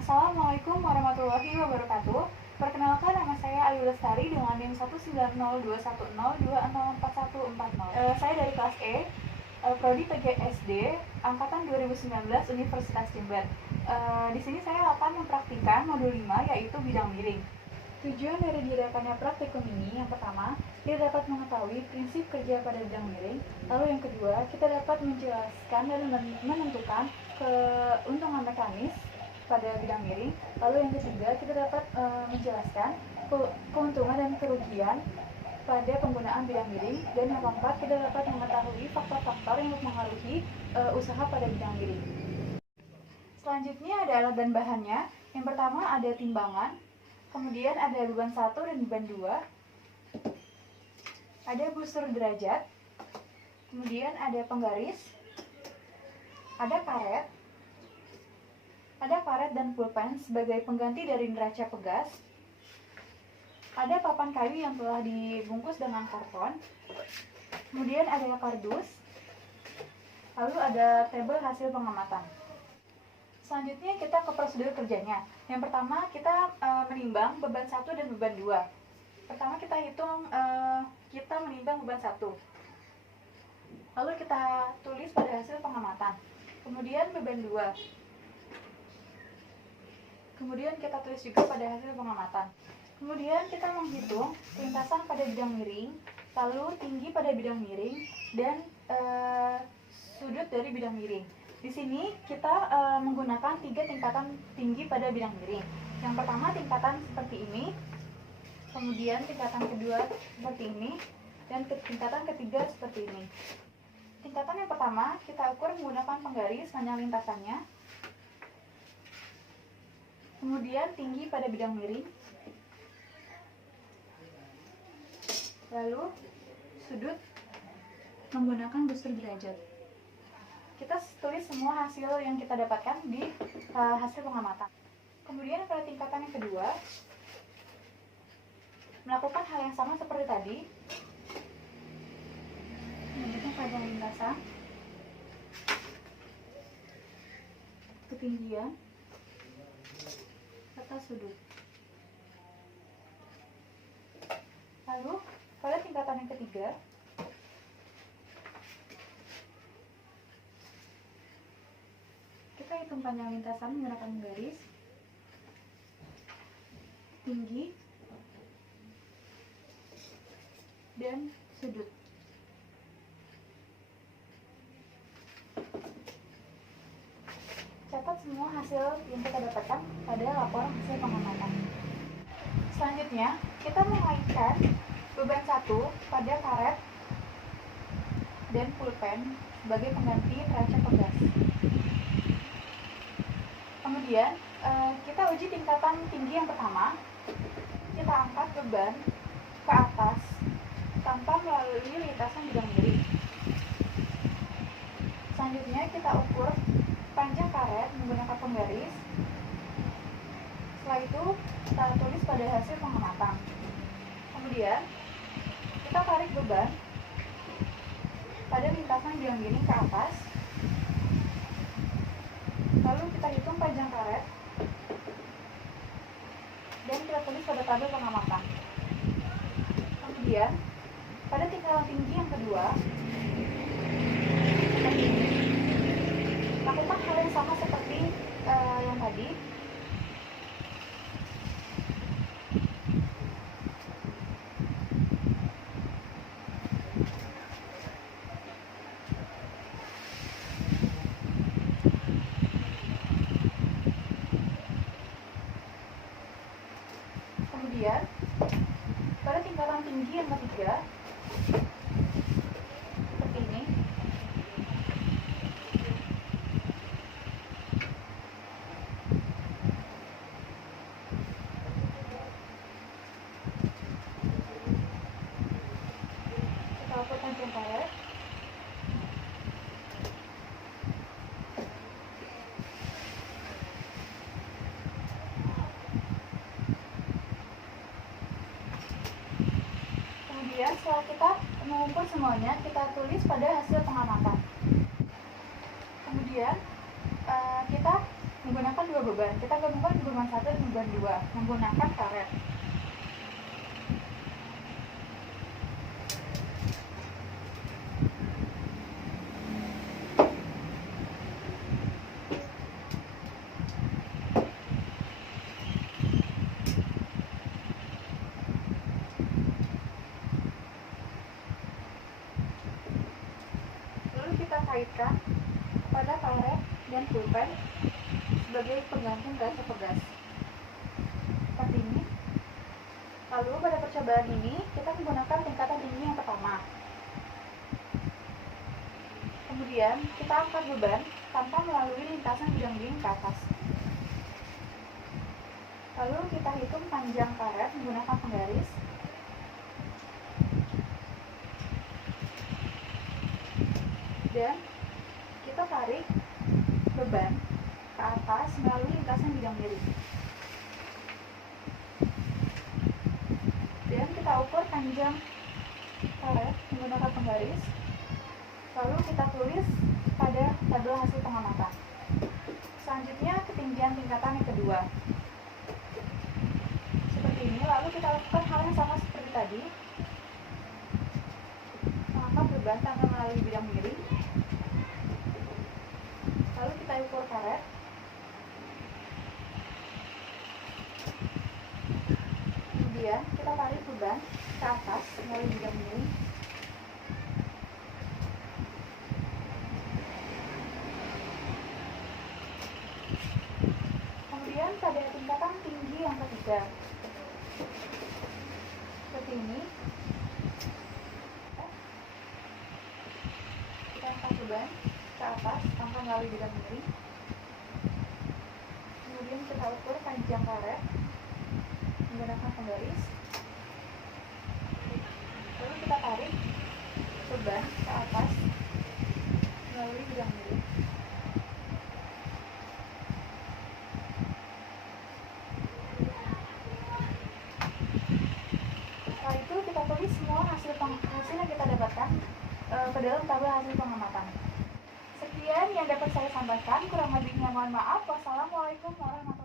Assalamualaikum warahmatullahi wabarakatuh. Perkenalkan, nama saya Ayu Lestari dengan NIM 1902102604140. Saya dari kelas E, Prodi PGSD, angkatan 2019 Universitas Jember. Di sini saya akan mempraktikkan modul 5, yaitu bidang miring. Tujuan dari diadakannya praktikum ini, yang pertama, kita dapat mengetahui prinsip kerja pada bidang miring. Lalu yang kedua, kita dapat menjelaskan dan menentukan keuntungan mekanis pada bidang miring. Lalu yang ketiga, kita dapat menjelaskan keuntungan dan kerugian pada penggunaan bidang miring. Dan yang keempat, kita dapat mengetahui faktor-faktor yang mempengaruhi usaha pada bidang miring. Selanjutnya ada alat dan bahannya. Yang pertama ada timbangan, kemudian ada beban 1 dan beban 2, ada busur derajat, kemudian ada penggaris, ada karet dan pulpen sebagai pengganti dari neraca pegas, ada papan kayu yang telah dibungkus dengan karton, kemudian ada kardus, lalu ada tabel hasil pengamatan. Selanjutnya kita ke prosedur kerjanya. Yang pertama kita menimbang beban 1 dan beban 2. Pertama kita hitung, kita menimbang beban 1. Lalu kita tulis pada hasil pengamatan. Kemudian beban 2. Kemudian kita tulis juga pada hasil pengamatan. Kemudian kita menghitung lintasan pada bidang miring, lalu tinggi pada bidang miring, dan sudut dari bidang miring. Di sini kita menggunakan 3 tingkatan tinggi pada bidang miring. Yang pertama tingkatan seperti ini, kemudian tingkatan kedua seperti ini, dan tingkatan ketiga seperti ini. Tingkatan yang pertama kita ukur menggunakan penggaris panjang lintasannya, kemudian tinggi pada bidang miring, lalu sudut menggunakan busur derajat. Kita tulis semua hasil yang kita dapatkan di hasil pengamatan. Kemudian pada tingkatan yang kedua, melakukan hal yang sama seperti tadi, menentukan panjang lintasan, ketinggian, serta sudut. Lalu pada tingkatan yang ketiga, kita hitung panjang lintasan menggunakan garis, tinggi, dan sudut. Catat semua hasil yang kita dapatkan pada laporan hasil pengamatan. Selanjutnya, kita mengaitkan beban 1 pada karet dan pulpen sebagai pengganti neraca pegas. Kemudian kita uji tingkatan tinggi yang pertama. Kita angkat beban ke atas tanpa melalui lintasan bidang miring. Selanjutnya kita ukur panjang karet menggunakan penggaris. Setelah itu kita tulis pada hasil pengamatan. Kemudian kita tarik beban pada lintasan bidang miring ke atas. Lalu kita hitung panjang karet dan kita tulis pada tabel pengamatan. Kemudian pada tingkatan tinggi yang kedua, lakukan hal yang sama seperti yang tadi. Kemudian pada tingkatan tinggi yang ketiga, seperti ini. Kita ukur panjang karet. Kemudian setelah kita mengumpul semuanya, kita tulis pada hasil pengamatan. Kemudian kita menggunakan dua beban. Kita gabungkan beban 1 dan beban 2 menggunakan karet. Lalu kita kaitkan pada karet dan pulpen sebagai penggantung gas atau gas seperti ini. Lalu pada percobaan ini kita menggunakan tingkatan tinggi yang pertama. Kemudian kita angkat beban tanpa melalui lintasan bidang miring ke atas. Lalu kita hitung panjang karet menggunakan penggaris. Dan kita tarik beban ke atas melalui lintasan bidang miring. Dan kita ukur panjang karet menggunakan penggaris. Lalu kita tulis pada tabel hasil pengamatan. Selanjutnya ketinggian tingkatan yang kedua. Seperti ini. Lalu kita lakukan hal yang sama seperti tadi. Mengangkat beban tanpa melalui bidang miring. Lalu kita ukur karet. Kemudian kita tarik beban ke atas melalui bidang miring. Kemudian pada tingkatan tinggi yang ketiga, seperti ini, kita angkat beban ke atas tanpa melalui bidang miring. Kemudian kita ukur panjang karet menggunakan penggaris. Lalu kita tarik beban ke atas melalui bidang miring. Setelah itu kita tulis semua hasil yang kita dapatkan ke dalam tabel hasil pengamatan. Sekian yang dapat saya sampaikan, kurang lebihnya mohon maaf. Wassalamualaikum warahmatullahi wabarakatuh.